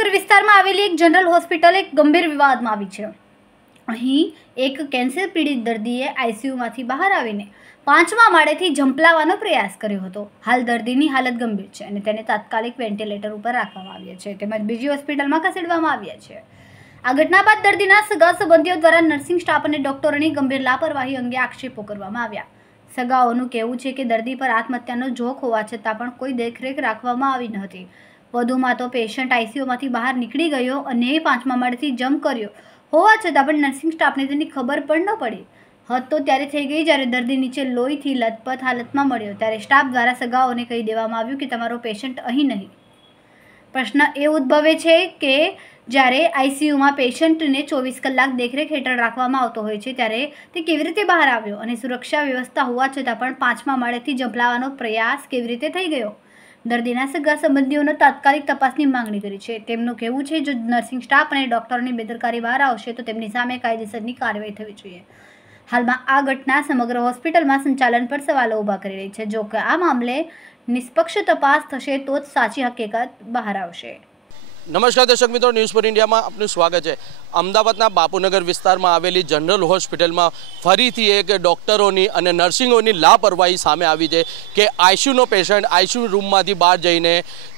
બાપુનગર વિસ્તારમાં આવેલી એક જનરલ હોસ્પિટલ એક ગંભીર વિવાદમાં આવી છે। અહીં એક કેન્સર પીડિત દર્દીએ આઈસીયુમાંથી બહાર આવીને 5મા માળેથી ઝંપલાવવાનો પ્રયાસ કર્યો હતો। હાલ દર્દીની હાલત ગંભીર છે અને તેને તાત્કાલિક વેન્ટિલેટર ઉપર રાખવામાં આવ્યા છે તેમજ બીજી હોસ્પિટલમાં ખસેડવામાં આવ્યા છે। આ ઘટના બાદ દર્દીના સગા સંબંધીઓ દ્વારા નર્સિંગ સ્ટાફ અને ડોક્ટરોની ગંભીર લાપરવાહી અંગે આક્ષેપો કરવામાં આવ્યા। સગાઓનું કહેવું છે કે દર્દી પર આત્મહત્યાનો જોખ હોવા છતાં પણ કોઈ દેખરેખ રાખવામાં આવી ન હતી। વધુમાં તો પેશન્ટ આઈસીયુમાંથી બહાર નીકળી ગયો અને 5મા માળેથી જમ્પ કર્યો હોવા છતાં પણ નર્સિંગ સ્ટાફને તેની ખબર પણ ન પડી। હદ તો ત્યારે થઈ ગઈ જ્યારે દર્દી નીચે લોહીથી લથપથ હાલતમાં મળ્યો ત્યારે સ્ટાફ દ્વારા સગાઓને કહી દેવામાં આવ્યું કે તમારો પેશન્ટ અહીં નહીં। પ્રશ્ન એ ઉદ્ભવે છે કે જ્યારે આઈસીયુમાં પેશન્ટને 24 કલાક દેખરેખ હેઠળ રાખવામાં આવતો હોય છે ત્યારે તે કેવી રીતે બહાર આવ્યો અને સુરક્ષા વ્યવસ્થા હોવા છતાં પણ 5મા માળેથી ઝંપલાવવાનો પ્રયાસ કેવી રીતે થઈ ગયો। દર્દીના સગા સંબંધીઓનો તાત્કાલિક તપાસની માંગણી કરી છે। તેમનું કહેવું છે જો નર્સિંગ સ્ટાફ અને ડોક્ટરોની બેદરકારી બહાર આવશે તો તેમની સામે કાયદેસરની કાર્યવાહી થવી જોઈએ। હાલમાં આ ઘટના સમગ્ર હોસ્પિટલમાં સંચાલન પર સવાલો ઊભા કરી રહી છે। જો કે આ મામલે નિષ્પક્ષ તપાસ થશે તો જ સાચી હકીકત બહાર આવશે। નમસ્કાર દર્શક મિત્રો, ન્યૂઝ પર ઇન્ડિયામાં આપનું સ્વાગત છે। અમદાવાદના બાપુનગર વિસ્તારમાં આવેલી જનરલ હોસ્પિટલમાં ફરીથી એક ડૉક્ટરોની અને નર્સિંગોની લાપરવાહી સામે આવી છે કે આઈસીયુનો પેશન્ટ આઈસીયુ રૂમમાંથી બહાર જઈને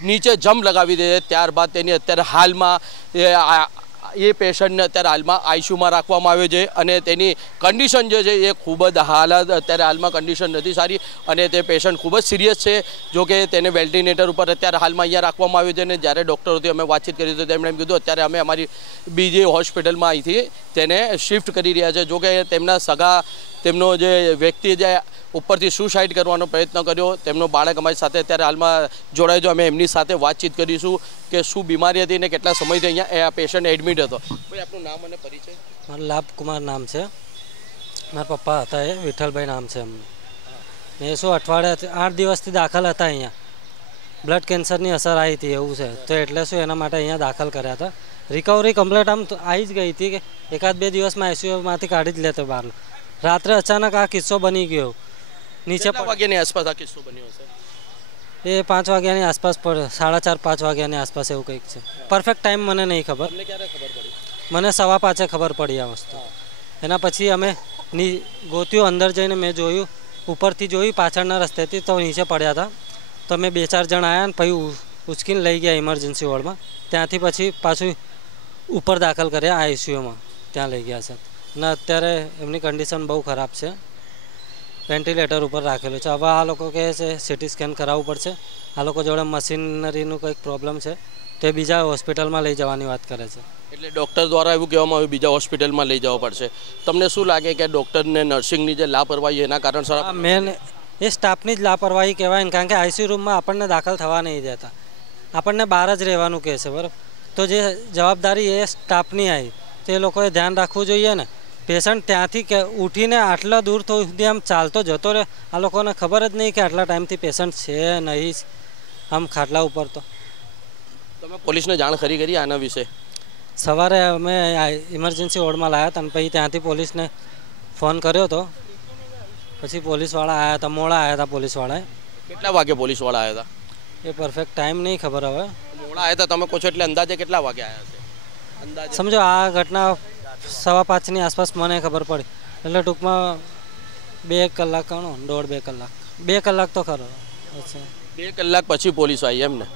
નીચે જમ્પ લગાવી દે છે। ત્યારબાદ તેની અત્યારે હાલમાં એ પેશન્ટને અત્યારે હાલમાં આઈસીયુમાં રાખવામાં આવ્યો છે અને તેની કન્ડિશન જે છે એ ખૂબ જ અત્યારે હાલમાં કન્ડિશન નથી સારી અને તે પેશન્ટ ખૂબ જ સિરિયસ છે। જો કે તેને વેન્ટિલેટર ઉપર અત્યારે હાલમાં અહીંયા રાખવામાં આવ્યું છે અને જ્યારે ડૉક્ટરોથી અમે વાતચીત કરી તો તેમણે એમ કીધું અત્યારે અમે અમારી બીજી હોસ્પિટલમાં અહીંથી તેને શિફ્ટ કરી રહ્યા છે। જો કે તેમના સગા તેમનો જે વ્યક્તિ જે ઉપરથી સુસાઇડ કરવાનો પ્રયત્ન કર્યો તેમનો બાળક અમારી સાથે અત્યારે હાલમાં જોડાયો છે। અમે એમની સાથે વાતચીત કરીશું કે શું બીમારી હતી ને કેટલા સમયથી અહીંયા આ પેશન્ટ એડમિટ હતો। ભાઈ આપનું નામ અને પરિચય? મારું લાભકુમાર નામ છે, મારા પપ્પા હતા એ વિઠ્ઠલભાઈ નામ છે એમનું। ને શું અઠવાડિયા 8 દિવસથી દાખલ હતા અહીંયા, બ્લડ કેન્સરની અસર આવી હતી એવું છે તો એટલે શું એના માટે અહીંયા દાખલ કર્યા હતા। રિકવરી કમ્પ્લીટ આમ આવી જ ગઈ હતી કે 1-2 દિવસમાં આઈસીયુમાંથી કાઢી જ લેતો બહાર। રાત્રે અચાનક આ કિસ્સો બની ગયો નીચે વાગ્યાની આસપાસ આ કિસ્સો બન્યો હશે? એ 5 વાગ્યાની આસપાસ પર 4:30-5 વાગ્યાની આસપાસ એવું કંઈક છે। પરફેક્ટ ટાઈમ મને નહીં ખબર। તમને ક્યારે ખબર પડી? મને 5:15 ખબર પડી આ વસ્તુ। એના પછી અમે ગોત્યું, અંદર જઈને મેં જોયું, ઉપરથી જોયું પાછળના રસ્તેથી તો નીચે પડ્યા હતા તો અમે 2-4 જણ આવ્યા ને પછી ઉચકીને લઈ ગયા ઇમરજન્સી વોર્ડમાં। ત્યાંથી પછી પાછું ઉપર દાખલ કર્યા આઈસીયુમાં, ત્યાં લઈ ગયા છે ને અત્યારે એમની કન્ડિશન બહુ ખરાબ છે, વેન્ટિલેટર ઉપર રાખેલું છે। હવે આ લોકો કહે છે સીટી સ્કેન કરાવવું પડશે, આ લોકો જોડે મશીનરીનું કંઈક પ્રોબ્લેમ છે તો એ બીજા હોસ્પિટલમાં લઈ જવાની વાત કરે છે। એટલે ડૉક્ટર દ્વારા એવું કહેવામાં આવ્યું બીજા હોસ્પિટલમાં લઈ જવા પડશે। તમને શું લાગે કે ડૉક્ટરને નર્સિંગની જે લાપરવાહી એના કારણસર? મેન એ સ્ટાફની જ લાપરવાહી કહેવાય ને, કારણ કે આઈસીયુ રૂમમાં આપણને દાખલ થવા નહીં દેતા, આપણને બહાર જ રહેવાનું કહે છે બરાબર। તો જે જવાબદારી એ સ્ટાફની આવી તો એ લોકોએ ધ્યાન રાખવું જોઈએ ને। પેશન્ટ ત્યાંથી કે ઉઠીને આટલા દૂર સુધી આમ ચાલતો જતો રહે, આ લોકોને ખબર જ નહીં કે આટલા ટાઈમથી પેશન્ટ છે નહીં આમ ખાટલા ઉપર। તો તમે પોલીસને જાણ કરી આના વિશે? સવારે અમે ઇમરજન્સી વોર્ડમાં લાવ્યા હતા અને પછી ત્યાંથી પોલીસને ફોન કર્યો હતો, પછી પોલીસવાળા આવ્યા હતા, મોડા આવ્યા હતા પોલીસવાળાએ। કેટલા વાગે પોલીસવાળા આવ્યા હતા? એ પરફેક્ટ ટાઈમ નહીં ખબર હવે। મોડા આવ્યા હતા તમે કહો છો એટલે અંદાજે કેટલા વાગે આવ્યા છે? અંદાજે સમજો આ ઘટના 5:15ની આસપાસ મને ખબર પડી એટલે ટૂંકમાં 2 કલાક ગણો, 1.5-2 કલાક, 2 કલાક તો ખરો। અચ્છા, 2 કલાક પછી પોલીસ આવી એમને?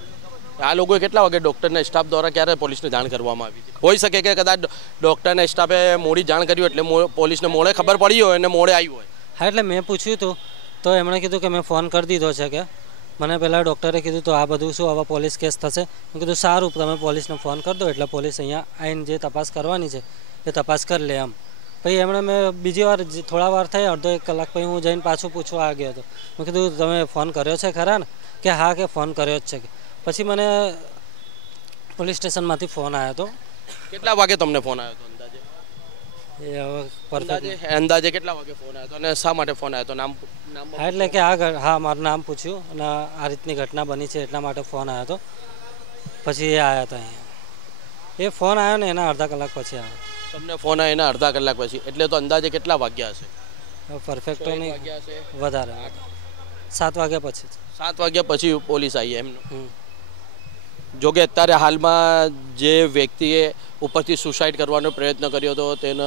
આ લોકોએ કેટલા વાગે ડૉક્ટરના સ્ટાફ દ્વારા ક્યારે પોલીસને જાણ કરવામાં આવી? હોઈ શકે કે કદાચ ડૉક્ટરના સ્ટાફે મોડી જાણ કર્યું એટલે પોલીસને મોડે ખબર પડી હોય અને મોડે આવી હોય। હા, એટલે મેં પૂછ્યું હતું તો એમણે કીધું કે મેં ફોન કરી દીધો છે કે મને પહેલાં ડૉક્ટરે કીધું તો આ બધું શું હવે પોલીસ કેસ થશે? મેં કીધું સારું, તમે પોલીસને ફોન કરી દો એટલે પોલીસ અહીંયા આવીને જે તપાસ કરવાની છે એ તપાસ કરી લે એમ। પછી એમણે મેં બીજી વાર થોડા વાર થઈ 1.5 કલાક પછી હું જઈને પાછું પૂછવા ગયો હતો। મેં કીધું તમે ફોન કર્યો છે ખરા ને? કે હા, કે ફોન કર્યો જ છે કે। પછી મને પોલીસ સ્ટેશનમાંથી ફોન આવ્યો હતો। કેટલા વાગે તમને ફોન આવ્યો હતો અંદાજે? એ હવે પરફેક્ટ અંદાજે કેટલા વાગે ફોન આવ્યો હતો અને શા માટે ફોન આવ્યો હતો? નામ? હા, એટલે કે હા મારું નામ પૂછ્યું અને આ રીતની ઘટના બની છે એટલા માટે ફોન આવ્યો હતો। પછી એ આવ્યા હતા અહીંયા। એ ફોન આવ્યો ને એના અડધા કલાક પછી આવ્યો। તમને ફોન આવ્યો એના અડધા કલાક પછી એટલે તો અંદાજે કેટલા વાગ્યા હશે? પરફેક્ટ તો નહીં, વધારે 7 વાગ્યા પછી। 7 વાગ્યા પછી પોલીસ આવી એમનું? જો કે અત્યારે હાલમાં જે વ્યક્તિએ ઉપરથી સુસાઇડ કરવાનો પ્રયત્ન કર્યો હતો તેના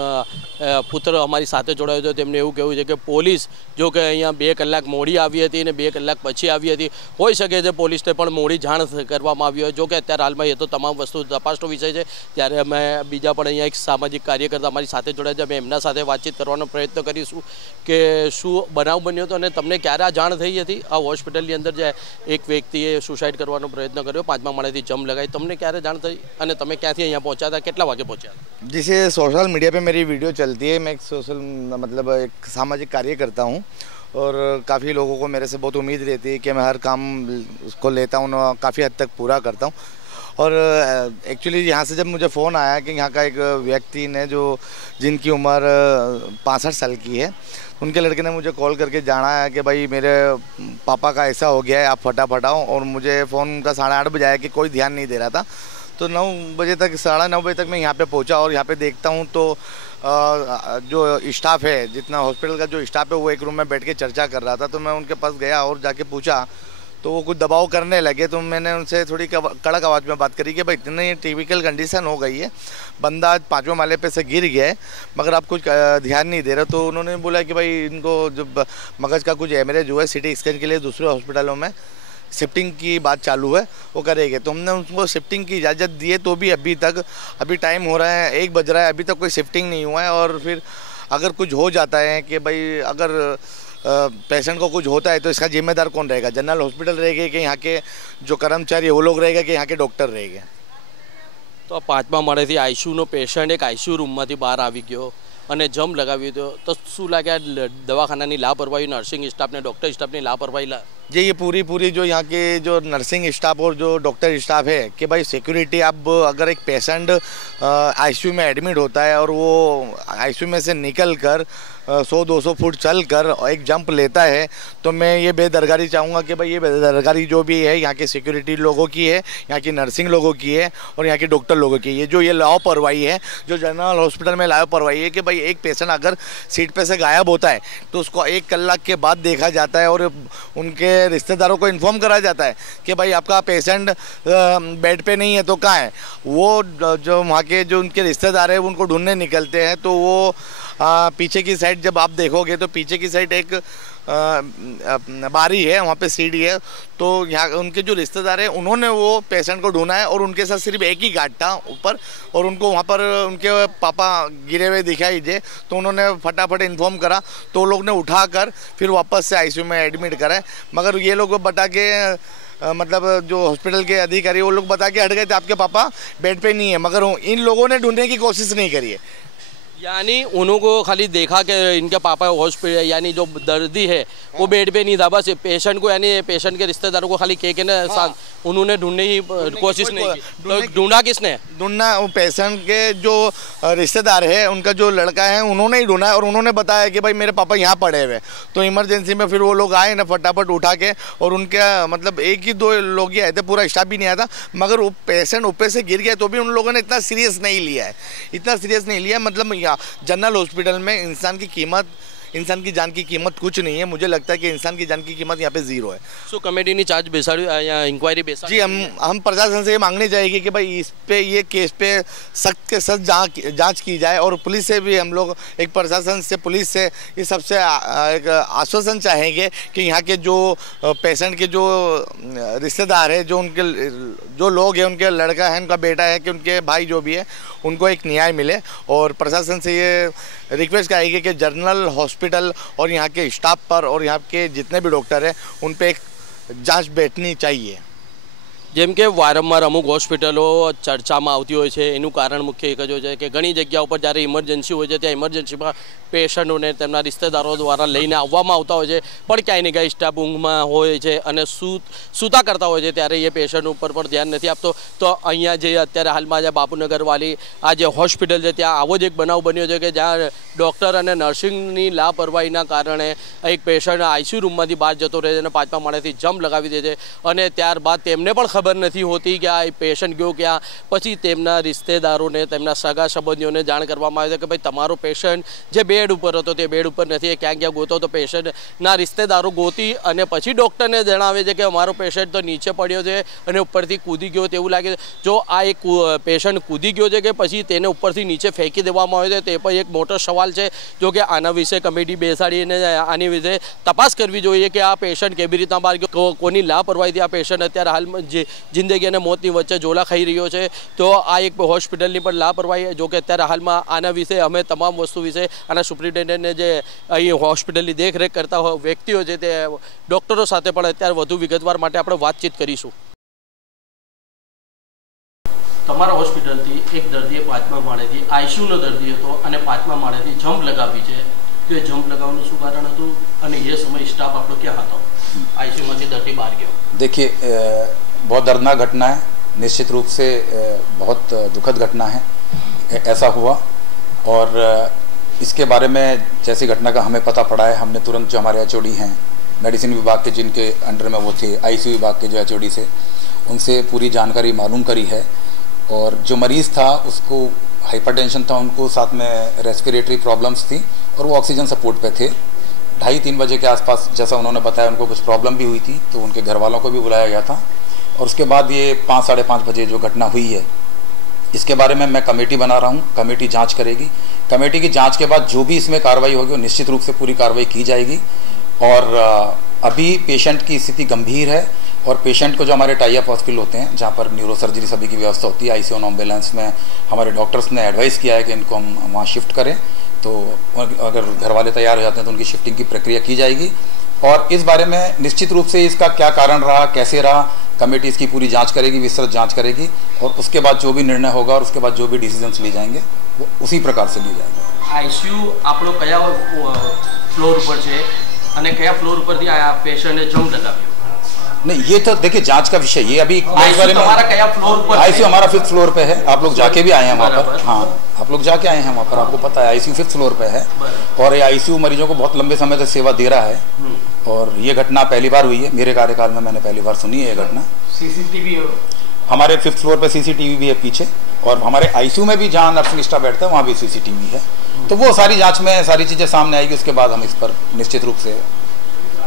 પુત્ર અમારી સાથે જોડાયો હતો. તેમને એવું કહેવું છે કે પોલીસ જો કે અહીંયા 2 કલાક મોડી આવી હતી અને 2 કલાક પછી આવી હતી. હોઈ શકે છે પોલીસને પણ મોડી જાણ કરવામાં આવી હોય. જો કે અત્યારે હાલમાં એ તો તમામ વસ્તુ તપાસનો વિષય છે. ત્યારે અમે બીજા પણ અહીંયા એક સામાજિક કાર્યકર્તા અમારી સાથે જોડાયા છે. અમે એમના સાથે વાતચીત કરવાનો પ્રયત્ન કરીશું કે શું બનાવ બન્યો હતો અને તમને ક્યારે આ જાણ થઈ હતી આ હોસ્પિટલની અંદર જે એક વ્યક્તિએ સુસાઇડ કરવાનો પ્રયત્ન કર્યો, 5મા માળેથી જમ્પ લગાવી, તમને ક્યારે જાણ થઈ અને તમે ક્યાંથી અહીંયા પહોંચ્યા હતા, कितना वागे पहुंचा? जैसे सोशल मीडिया पे मेरी वीडियो चलती है, मैं एक सोशल मतलब एक सामाजिक कार्य करता हूँ और काफ़ी लोगों को मेरे से बहुत उम्मीद रहती है कि मैं हर काम उसको लेता हूँ और काफ़ी हद तक पूरा करता हूँ. और एक्चुअली यहाँ से जब मुझे फ़ोन आया कि यहाँ का एक व्यक्ति ने जो जिनकी उम्र 65 साल की है, उनके लड़के ने मुझे कॉल करके जाना है कि भाई मेरे पापा का ऐसा हो गया है, आप फटाफट आओ. और मुझे फ़ोन का 8:30 बजे आया कि कोई ध्यान नहीं दे रहा था. तो 9 बजे तक 9:30 बजे तक मैं यहाँ पे पहुँचा और यहाँ पे देखता हूँ तो जो स्टाफ है, जितना हॉस्पिटल का जो स्टाफ है वो एक रूम में बैठ के चर्चा कर रहा था. तो मैं उनके पास गया और जाके पूछा तो वो कुछ दबाव करने लगे. तो मैंने उनसे थोड़ी कड़क आवाज़ में बात करी कि भाई इतनी टिपिकल कंडीशन हो गई है, बंदा 5वें माले पे से गिर गया है मगर आप कुछ ध्यान नहीं दे रहे. तो उन्होंने बोला कि भाई इनको जब मगज़ का कुछ एमरेज हुआ है, CT स्कैन के लिए दूसरे हॉस्पिटलों में शिफ्टिंग की बात चालू है, वो करेंगे. तो हमने उनको शिफ्टिंग की इजाज़त दी है. तो भी अभी टाइम हो रहा है, 1 बज रहा है, अभी तक कोई शिफ्टिंग नहीं हुआ है. और फिर अगर कुछ हो जाता है कि भाई अगर पेशेंट को कुछ होता है तो इसका जिम्मेदार कौन रहेगा? जनरल हॉस्पिटल रहेगा कि यहाँ के जो कर्मचारी वो लोग रहेगा कि यहाँ के डॉक्टर रहेंगे? तो 5મા માળેથી આઈસીયુનો પેશન્ટ એક આઈસીયુ રૂમમાંથી બહાર આવી ગયો અને જમ્પ લગાવી દો, તો શું લાગે દવાખાનાની લાપરવાહી, નર્સિંગ स्टाफ ने डॉक्टर स्टाफ ने लापरवाही जी ये पूरी जो यहाँ के जो नर्सिंग स्टाफ और जो डॉक्टर स्टाफ है कि भाई सिक्योरिटी, अब अगर एक पेशेंट आईसीयू में एडमिट होता है और वो आईसीयू में से निकल कर 100-200 फुट चल कर एक जंप लेता है तो मैं ये बेदरकारी चाहूँगा कि भाई ये बेदरकारी जो भी है यहाँ के सिक्योरिटी लोगों की है, यहाँ की नर्सिंग लोगों की है और यहाँ के डॉक्टर लोगों की है. जो ये लापरवाही है, जो जनरल हॉस्पिटल में लापरवाही है कि भाई एक पेशेंट अगर सीट पे से गायब होता है तो उसको 1 कलाक के बाद देखा जाता है और उनके रिश्तेदारों को इन्फॉर्म करा जाता है कि भाई आपका पेशेंट बेड पे नहीं है तो कहाँ है. वो जो वहाँ के जो उनके रिश्तेदार हैं उनको ढूंढने निकलते हैं. तो वो पीछे की साइड जब आप देखोगे तो पीछे की साइड एक बारी है, वहाँ पे सीढ़ी है. तो यहाँ उनके जो रिश्तेदार हैं उन्होंने वो पेशेंट को ढूंढा है और उनके साथ सिर्फ एक ही गार्ड था ऊपर और उनको वहाँ पर उनके पापा गिरे हुए दिखाई दे. तो उन्होंने फटाफट इन्फॉर्म करा तो लोग ने उठाकर फिर वापस से आईसीयू में एडमिट करा. मगर ये लोग बता के मतलब जो हॉस्पिटल के अधिकारी वो लोग बता के हट गए थे आपके पापा बेड पे नहीं है, मगर इन लोगों ने ढूंढने की कोशिश नहीं करी है. यानी उनको खाली देखा कि इनके पापा हॉस्पिटल, यानी जो दर्दी है वो बेड पे नहीं था, बस पेशेंट को यानी पेशेंट के रिश्तेदारों को खाली के ना साथ उन्होंने ढूंढने की कोशिश नहीं की. तो ढूंढा किसने? ढूंढना पेशेंट के जो रिश्तेदार है, उनका जो लड़का है, उन्होंने ही ढूंढा है और उन्होंने बताया कि भाई मेरे पापा यहाँ पड़े हुए. तो इमरजेंसी में फिर वो लोग आए ना फटाफट उठा के, और उनका मतलब 1 ही 2 लोग ही आए थे, पूरा स्टाफ भी नहीं आया था. मगर वो पेशेंट ऊपर से गिर गया तो भी उन लोगों ने इतना सीरियस नहीं लिया. मतलब जनरल हॉस्पिटल में इंसान की जान की कीमत कुछ नहीं है. मुझे लगता है कि इंसान की जान की कीमत यहाँ पे 0 है. सो कमेटी ने चार्ज बेसाड़ी इंक्वायरी बेसाड़ी जी हम प्रशासन से ये मांगनी चाहिए कि भाई इस पे ये केस पे सख्त के सख्त जांच की जाए. और पुलिस से भी हम लोग एक प्रशासन से पुलिस से ये सबसे एक आश्वासन चाहेंगे कि यहाँ के जो पेशेंट के जो रिश्तेदार है, जो उनके जो लोग हैं, उनके लड़का है, उनका बेटा है, कि उनके भाई जो भी है उनको एक न्याय मिले. और प्रशासन से ये रिक्वेस्ट करेंगे कि जनरल हॉस्पिटल और यहाँ के स्टाफ पर और यहाँ के जितने भी डॉक्टर हैं उन पे एक जांच बैठनी चाहिए. જેમ કે વારંવાર અમુક હોસ્પિટલો ચર્ચામાં આવતી હોય છે, એનું કારણ મુખ્ય એક જ હોય છે કે ઘણી જગ્યાઓ પર જ્યારે ઇમરજન્સી હોય છે ત્યાં ઇમરજન્સીમાં પેશન્ટોને તેમના રિશ્તેદારો દ્વારા લઈને આવવામાં આવતા હોય છે, પણ ક્યાંય ને ક્યાંય સ્ટાફ ઊંઘમાં હોય છે અને સૂતા કરતા હોય છે ત્યારે એ પેશન્ટ ઉપર પણ ધ્યાન નથી આપતો. તો અહીંયા જે અત્યારે હાલમાં જે બાપુનગર વાલી આ જે હોસ્પિટલ છે ત્યાં આવો જ એક બનાવ બન્યો છે કે જ્યાં ડૉક્ટર અને નર્સિંગની લાપરવાહીના કારણે એક પેશન્ટ આઈસીયુ રૂમમાંથી બહાર જતો રહે છે અને 5મા માળેથી જમ્પ લગાવી દે છે અને ત્યારબાદ તેમને પણ ખબર નથી હોતી કે આ પેશન્ટ ગયો ક્યાં। પછી તેમના રિશ્તેદારોને તેમના સગા સંબંધીઓને જાણ કરવામાં આવે છે કે ભાઈ તમારો પેશન્ટ જે બેડ ઉપર હતો તે બેડ ઉપર નથી, ક્યાં ક્યાં ગોતો। તો પેશન્ટના રિશ્તેદારો ગોતી અને પછી ડૉક્ટરને જણાવે છે કે અમારો પેશન્ટ તો નીચે પડ્યો છે અને ઉપરથી કૂદી ગયો તેવું લાગે છે। જો આ એક પેશન્ટ કૂદી ગયો છે કે પછી તેને ઉપરથી નીચે ફેંકી દેવામાં આવ્યો છે તે પણ એક મોટો સવાલ છે। જો કે આના વિશે કમિટી બેસાડીને આની વિશે તપાસ કરવી જોઈએ કે આ પેશન્ટ કેવી રીતના બહાર ગયો, કોની લાપરવાહીથી આ પેશન્ટ અત્યારે હાલમાં જિંદગી અને મોતની વચ્ચે ઝોલા ખાઈ રહ્યો છે। તો આ એક હોસ્પિટલની પણ લાપરવાહી। જો કે અત્યારે હાલમાં આના વિશે અમે તમામ વસ્તુ વિશે આના સુપ્રિન્ટેન્ડન્ટને જે અહીં હોસ્પિટલની દેખરેખ કરતા વ્યક્તિઓ છે તે ડૉક્ટરો સાથે પણ અત્યારે વધુ વિગતવાર માટે આપણે વાતચીત કરીશું। તમારા હોસ્પિટલથી એક દર્દીએ 5મા માળેથી આઈસીયુનો દર્દી હતો અને 5મા માળેથી જમ્પ લગાવી છે, તો એ જમ્પ लगावવાનું શું કારણ હતું અને એ સમય સ્ટાફ આપણો ક્યાં હતો? આઈસીયુમાંથી દર્દી બહાર ગયો। देखिए बहुत दर्दनाक घटना है, निश्चित रूप से बहुत दुखद घटना है। ऐसा हुआ और इसके बारे में जैसी घटना का हमें पता पड़ा है, हमने तुरंत जो हमारे एचओडी हैं मेडिसिन विभाग के जिनके अंडर में वो थे, आईसीयू विभाग के जो एचओडी से उनसे पूरी जानकारी मालूम करी है। और जो मरीज़ था उसको हाइपरटेंशन था, उनको साथ में रेस्पिरेटरी प्रॉब्लम्स थी और वो ऑक्सीजन सपोर्ट पे थे। 2:30-3 बजे के आसपास जैसा उन्होंने बताया उनको कुछ प्रॉब्लम भी हुई थी, तो उनके घर वालों को भी बुलाया गया था। और उसके बाद ये 5-5:30 बजे जो घटना हुई है इसके बारे में मैं कमेटी बना रहा हूँ, कमेटी जांच करेगी। कमेटी की जांच के बाद जो भी इसमें कार्रवाई होगी वो निश्चित रूप से पूरी कार्रवाई की जाएगी। और अभी पेशेंट की स्थिति गंभीर है और पेशेंट को जो हमारे टाई अप हॉस्पिटल होते हैं जहाँ पर न्यूरो सर्जरी सभी की व्यवस्था होती है, आईसीयू और एम्बुलेंस में हमारे डॉक्टर्स ने एडवाइस किया है कि इनको हम वहाँ शिफ्ट करें। तो अगर घर वाले तैयार हो जाते हैं तो उनकी शिफ्टिंग की प्रक्रिया की जाएगी। और इस बारे में निश्चित रूप से इसका क्या कारण रहा, कैसे रहा, कमेटी इसकी पूरी जांच करेगी, विस्तृत जांच करेगी और उसके बाद जो भी निर्णय होगा और उसके बाद जो भी डिसीजंस लिए जाएंगे वो उसी प्रकार से लिए जाएंगे। आईसीयू આપણો કયા ફ્લોર ઉપર છે અને કયા ફ્લોર ઉપરથી આ પેશન્ટને જમ્પ લગાવ્યો? नहीं, ये तो देखिए जांच का विषय, ये अभी आईसीयू हमारा 5th फ्लोर पे है। आप लोग जाके भी आए हैं वहाँ पर? हाँ, आप लोग जाके आए हैं वहाँ पर, आपको पता है आईसीयू 5th फ्लोर पे है और ये आईसीयू मरीजों को बहुत लंबे समय तक सेवा दे रहा है। और ये घटना पहली बार हुई है मेरे कार्यकाल में, मैंने पहली बार सुनी है ये घटना। सीसीटीवी हमारे 5th फ्लोर पे सीसीटीवी भी है पीछे और हमारे आईसीयू में भी जहाँ नर्सिंग स्टाफ बैठता है वहाँ भी सीसीटीवी है। तो वो सारी जांच में सारी चीज़ें सामने आएगी, उसके बाद हम इस पर निश्चित रूप से।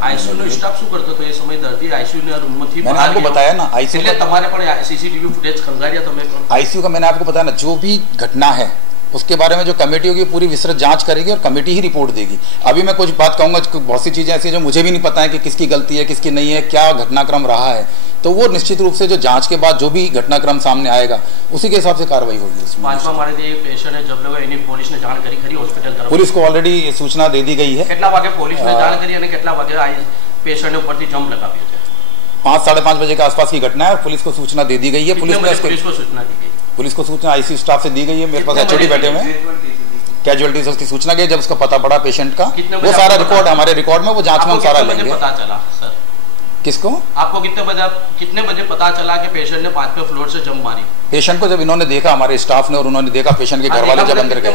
आईसीयू स्टाफ शू करतो तो ये समय दर्दी आईसीयू ने रूम में मैंने आपको बताया ना, आईसीयू એટલે તમારે પણ सीसीटीवी फुटेज खंगारिया તમે પણ आईसीयू का मैंने आपको बताया ना, जो भी घटना है उसके बारे में जो कमेटी होगी पूरी विस्तृत जांच करेगी और कमेटी ही रिपोर्ट देगी। अभी मैं कुछ बात कहूँगा, बहुत सी चीज़ें ऐसी हैं जो मुझे भी नहीं पता है कि किसकी गलती है किसकी नहीं है, क्या घटनाक्रम रहा है। तो वो निश्चित रूप से जो जांच के बाद जो भी घटनाक्रम सामने आएगा उसी के हिसाब से कार्रवाई होगी। પાંચમા માળેથી પેશન્ટ ને જબ લગાવી એની પોલીસને જાણ કરી ખરી હોસ્પિટલ તરફ? पुलिस को ऑलरेडी सूचना दे दी गई है। કેટલા વાગે પોલીસને જાણ કરી અને કેટલા વાગે પેશન્ટ ઉપરથી જમ્પ લગાવ્યો છે? 5-5:30 बजे के आसपास की घटना है। पुलिस को सूचना दे दी गई है। पुलिस को सूचना दी गई? पुलिस को सूचना आईसीयू स्टाफ से दी गई है। मेरे पास एचओडी बैठे हुए हैं, कैजुअलिटी से उसकी सूचना गई। जब उसका पता पड़ा पेशेंट का, वो सारा रिकॉर्ड हमारे रिकॉर्ड में, वो जांच में हम सारा लेंगे। पता चला सर किसको? आपको कितने बजे पता चला कि पेशेंट ने 5वें फ्लोर से जंप मारी? पेशेंट को जब इन्होंने देखा, हमारे स्टाफ ने, और उन्होंने देखा पेशेंट के घर वाले जब अंदर गए,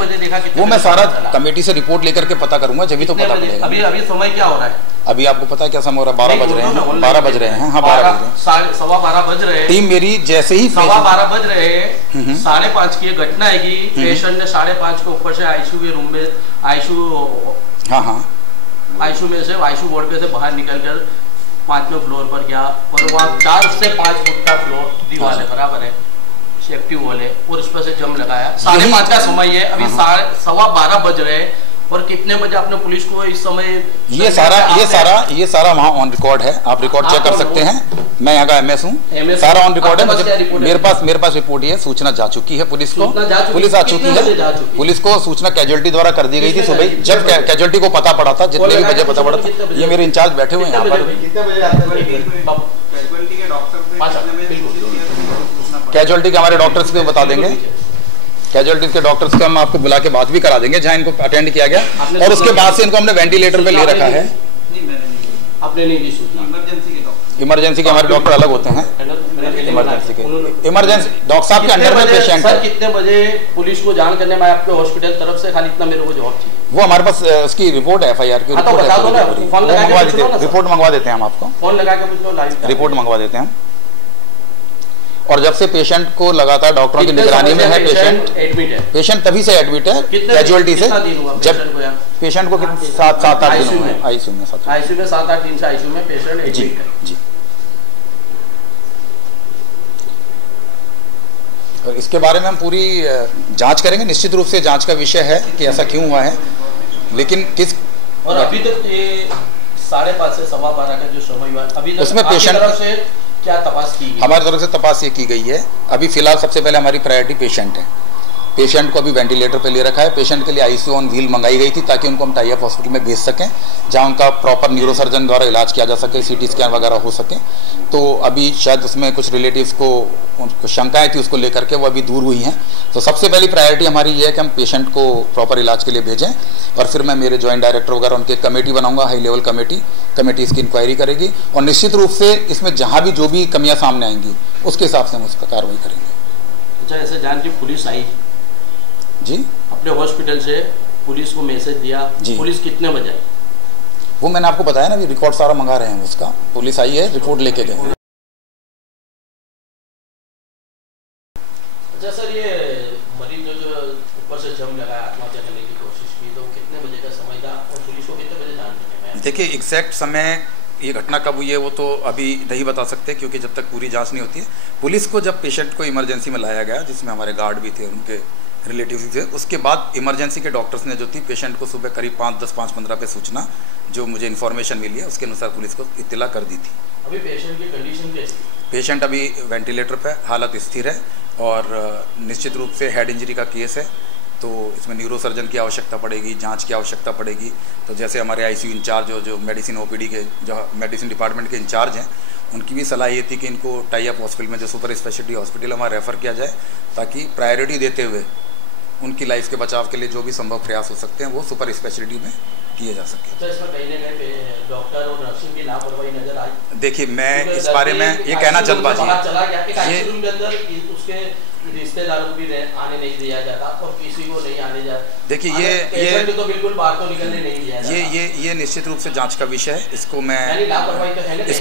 वो मैं सारा कमेटी से रिपोर्ट लेकर के पता करूंगा, जब भी तो पता चलेगा। अभी समय क्या हो रहा है? अभी आपको पता है क्या समय हो रहा है? 12 बज रहे हैं। 12 बज रहे हैं। हाँ, 12 बज रहे हैं। 12:15 बज रहे हैं। टीम मेरी जैसे ही 12:15 बज रहे हैं, 5:30 की घटना है कि पेशेंट ने 5:30 के ऊपर से आईसीयू के रूम में, आईसीयू में से आईसीयू वार्ड पे से बाहर निकल कर 5वें फ्लोर पर गया और वहाँ 4 से 5 फुट का फ्लोर दीवार है, बराबर है, सेफ्टी वॉल है, और उस पर से जम लगाया। 5:30 का समय है, अभी 12:15 बज रहे हैं। और कितने बजे आपने पुलिस को इस समय ये सारा वहाँ ऑन रिकॉर्ड है। आप रिकॉर्ड चेक कर सकते हैं। मैं यहाँ का एमएस हूँ, सारा ऑन रिकॉर्ड है। मेरे पास रिपोर्ट है, सूचना जा चुकी है पुलिस को, पुलिस आ चुकी है। पुलिस को सूचना कैजुअलिटी द्वारा कर दी गई थी सुबह, जब कैजुअलिटी को पता पड़ा था, जितने भी बजे पता पड़ा था। ये मेरे इंचार्ज बैठे हुए हैं यहाँ पर। कैजुअलिटी के हमारे डॉक्टर्स को बता देंगे, कैजुअलिटीज के डॉक्टर्स को हम आपको बुला के बात भी करा देंगे जहां इनको अटेंड किया गया, और उसके बाद से इनको हमने वेंटिलेटर पे ले रखा है। आपने नहीं दी सूचना? इमरजेंसी के हमारे डॉक्टर अलग होते हैं। इमरजेंसी के इमरजेंसी डॉक्टर साहब के अंडर में पेशेंट सर कितने बजे पुलिस को जान करने में आपके हॉस्पिटल तरफ से खाली इतना मेरे को जवाब चाहिए। वो हमारे पास उसकी रिपोर्ट है FIR की रिपोर्ट मंगवा देते हैं हम आपको, फोन लगा के पूछ लो, लाइव रिपोर्ट मंगवा देते हैं। और जब से पेशेंट को लगातार डॉक्टरों की निगरानी में है, पेशेंट तभी से एडमिट है कैजुअलिटी से। जब पेशेंट को 7-8 दिन हुए आईसीयू में 7-8 दिन से आईसीयू में पेशेंट एडमिट है। जी। और इसके बारे में हम पूरी जांच करेंगे। निश्चित रूप से जांच का विषय है कि ऐसा क्यों हुआ है, लेकिन किस और अभी तक ये 5:30 से 12:15 का जो समय हुआ अभी तक उसमें पेशेंट से क्या तपास की गई? हमारी तरफ से तपास ये की गई है। अभी फिलहाल सबसे पहले हमारी प्रायोरिटी पेशेंट है। पेशेंट को अभी वेंटिलेटर पे ले रखा है। पेशेंट के लिए आईसीयू ऑन व्हील मंगाई गई थी ताकि उनको हम टाई अप हॉस्पिटल में भेज सकें, जहां उनका प्रॉपर न्यूरोसर्जन द्वारा इलाज किया जा सके, CT स्कैन वगैरह हो सके। तो अभी शायद उसमें कुछ रिलेटिव्स को शंकाएं थी, उसको लेकर के वो अभी दूर हुई हैं। तो सबसे पहली प्रायोरिटी हमारी ये है कि हम पेशेंट को प्रॉपर इलाज के लिए भेजें, और फिर मैं मेरे जॉइंट डायरेक्टर वगैरह उनकी कमेटी बनाऊंगा, हाई लेवल कमेटी इसकी इंक्वायरी करेगी, और निश्चित रूप से इसमें जहाँ भी जो भी कमियाँ सामने आएंगी उसके हिसाब से हम उस पर कार्रवाई करेंगे। अच्छा, ऐसे जान की पुलिस आई जी, अपने हॉस्पिटल से पुलिस को मैसेज दिया जी, पुलिस कितने बजे आई? वो मैंने आपको बताया ना, अभी रिकॉर्ड सारा मंगा रहे हैं उसका। पुलिस आई है, रिपोर्ट लेके गए। अच्छा सर, ये मरीज जो ऊपर से जम लगाया, आत्महत्या करने की कोशिश की, तो कितने बजे का समय था और पुलिस को कितने बजे जान करने में? देखिए, एग्जैक्ट समय ये घटना कब हुई है वो तो अभी नहीं बता सकते, क्योंकि जब तक पूरी जांच नहीं होती है। पुलिस को जब पेशेंट को इमरजेंसी में लाया गया, जिसमें हमारे गार्ड भी थे, उनके रिलेटिव्स थे, उसके बाद इमरजेंसी के डॉक्टर्स ने जो थी पेशेंट को सुबह करीब 5:10-5:15 पे सूचना, जो मुझे इन्फॉर्मेशन मिली है, उसके अनुसार पुलिस को इत्तला कर दी थी। अभी पेशेंट की कंडीशन कैसी? पेशेंट अभी वेंटिलेटर पे, हालत स्थिर है, और निश्चित रूप से हेड इंजरी का केस है, तो इसमें न्यूरोसर्जन की आवश्यकता पड़ेगी, जांच की आवश्यकता पड़ेगी। तो जैसे हमारे आईसीयू इंचार्ज जो मेडिसिन OPD के, जो मेडिसिन डिपार्टमेंट के इंचार्ज हैं, उनकी भी सलाह ये थी कि इनको टाई अप हॉस्पिटल में, जो सुपर स्पेशलिटी हॉस्पिटल हमारा रेफ़र किया जाए, ताकि प्रायोरिटी देते हुए उनकी लाइफ के बचाव के लिए जो भी संभव प्रयास हो सकते हैं वो सुपर स्पेशलिटी में किए जा सके। अच्छा, इसमें कहीं ना कहीं डॉक्टर और नर्सिंग की लापरवाही नजर आई? देखिए, मैं इस बारे में ये कहना जल्दबाजी है, उसके रिश्तेदारों को भी आने नहीं दिया जाता और किसी को नहीं आने जाता। देखिए, ये तो बिल्कुल बाहर तो निकलने नहीं दिया जाता। ये निश्चित रूप से जांच का विषय है। इसको मैं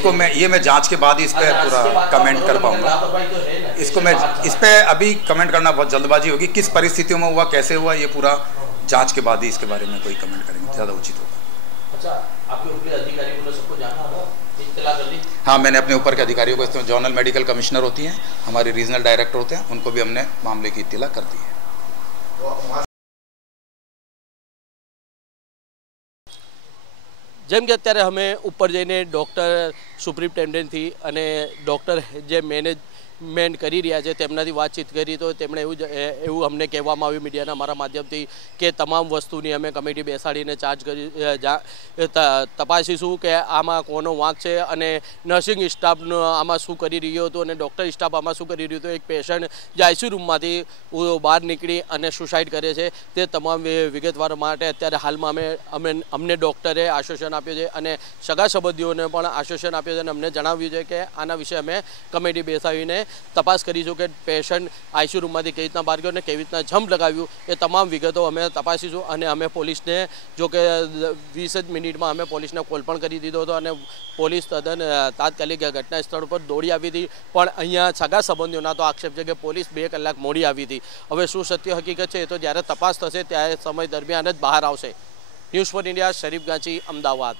तो मैं जांच के बाद ही इस पर पूरा कमेंट कर पाऊंगा। इसको मैं इस पर अभी कमेंट करना बहुत जल्दबाजी होगी। किस परिस्थितियों में हुआ, कैसे हुआ, ये पूरा जांच के बाद ही इसके बारे में कोई कमेंट करेंगे, ज़्यादा उचित होगा। अच्छा, आपके ऊपर अधिकारी को सबको जाना होगा, इत्तला कर दी? हाँ, मैंने अपने ऊपर के अधिकारियों को, इसमें जोनल मेडिकल कमिश्नर होती हैं, हमारे रीजनल डायरेक्टर होते हैं, उनको भी हमने मामले की इत्तला कर दी है। જેમ કે અત્યારે અમે ઉપર જઈને ડૉક્ટર સુપ્રિન્ટેન્ડન્ટ થी અને ડૉક્ટર જે મેનેજમેન્ટ કરી રહ્યા છે તેમનાથી વાતચીત કરી, તો તેમણે એવું અમને કહેવામાં આવ્યું મીડિયાના અમારા માધ્યમથી કે તમામ વસ્તુની અમે કમિટી બેસાડીને ચાર્જ કરી તપાસીશું કે આમાં કોનો વાંક છે અને નર્સિંગ સ્ટાફનો આમાં શું કરી રહ્યો હતો અને ડૉક્ટર સ્ટાફ આમાં શું કરી રહ્યું હતું। એક પેશન્ટ જે આઈસીયુ રૂમમાંથી બહાર નીકળી અને સુસાઇડ કરે છે, તે તમામ વિગતવાર માટે અત્યારે હાલમાં અમને ડૉક્ટરે આશ્વાસન આપ્યું છે અને સગા સંબંધીઓને પણ આશ્વાસન આપ્યું છે અને અમને જણાવ્યું છે કે આના વિશે અમે કમિટી બેસાડીને તપાસ કરીશું કે પેશન્ટ આઈસીયુ રૂમમાંથી કેવી રીતના બહાર ગયો અને કેવી રીતના જમ્પ લગાવ્યું, એ તમામ વિગતો અમે તપાસીશું। અને અમે પોલીસને જો કે 20 જ મિનિટમાં અમે પોલીસને કોલ પણ કરી દીધો હતો અને પોલીસ તદ્દન તાત્કાલિક ઘટના સ્થળ પર દોડી આવી હતી, પણ અહીંયા સગા સંબંધીઓના તો આક્ષેપ છે કે પોલીસ 2 કલાક મોડી આવી હતી। હવે શું સત્ય હકીકત છે એ તો જ્યારે તપાસ થશે ત્યારે સમય દરમિયાન જ બહાર આવશે। News for India, Sharif Ganchi, Ahmedabad.